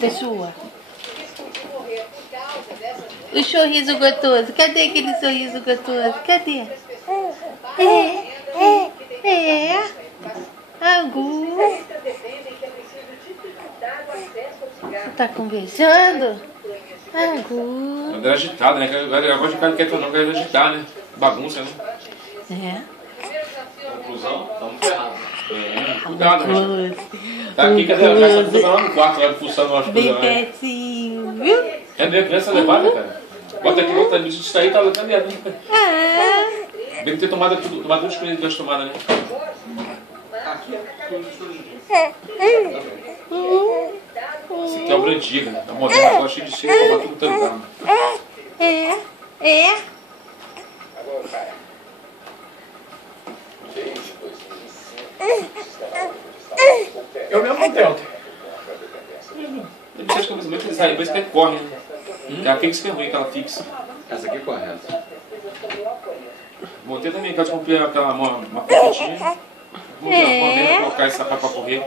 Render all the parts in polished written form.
Pessoa. O sorriso gostoso. Cadê aquele sorriso gostoso? Cadê? Agu. Você tá conversando? Agu. Ela é agitada, né? Ela gosta de ficar quieta não, quer agitar, né? Bagunça, né? Conclusão, estamos ferrados. Cuidado, né? Tá aqui, cadê? Ela já está fuçando lá no quarto, lá fuçando umas coisas lá. Bem pertinho, viu? É mesmo, criança levada, cara. Bota aqui, bota ali, isso aí, tá dentro. Bem que ter tomado tudo escolhido das tomadas, né? Aqui, esse aqui é o Brandiga, né? A moderna agora cheia de cheiro, tomar tudo tancado. Eu mesmo não tenho. Ele acha que ele sai, depois que ele corre, né? Aquela fixa que é ruim, aquela fixa. Essa aqui é correta. Botei também, quero comprar aquela uma pacotinha. Vou colocar esse sapato pra correr.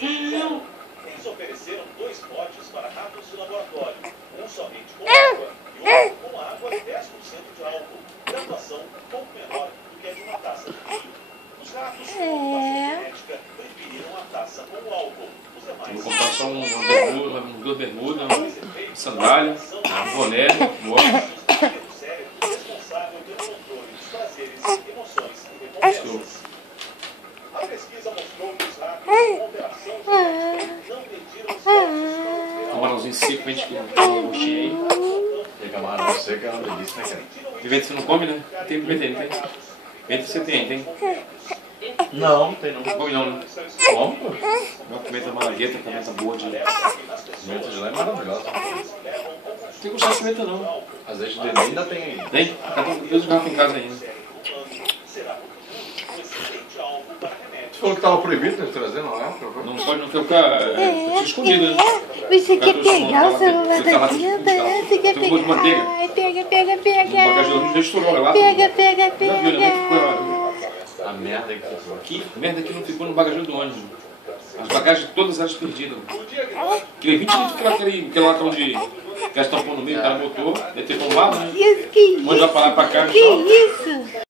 Eles ofereceram 2 potes para ratos de laboratório. Um somente com água e outro com água 10% de álcool. Graduação um pouco menor do que a de uma taça de vinho. Os ratos com genética preferiram a taça com álcool. Os demais... Vou comprar só duas bermudas, uma sandália, um boné, um óculos. Responsável pelo controle dos prazeres, emoções e recompensas. A pesquisa mostrou que os ratos com alteração genética não mediram os Camarãozinho seco, a gente com gostinho aí. E camarão seco é uma delícia, né, cara? Pimenta você não come, né? Tem pimenta aí, não tem? Pimenta você tem? Não, tem não. Não come não, né? Como, pô? Uma pimenta malagueta, pimenta boa de... Pimenta de lá é maravilhosa. Não tem gostado de pimenta não. Azeite de dendê ainda tem aí. Tem? Deus garrafa em casa ainda. Você falou que estava proibido de trazer, não é? Não pode não ficar escondido, né? Você quer pegar o celular Tá lá, da Dinda? Você quer tem um monte de manteiga. pegar? Ai, pega. O bagageiro já estourou lá. Pega. Já viu, né? A merda que ficou Que merda que não ficou no bagageiro do ônibus. As bagagens todas elas perdidas. Aquele 20 litros aquele latão de gás tampão no meio, o cara botou, deve ter tombado, né? Que Manda pra lá pra cá, isso?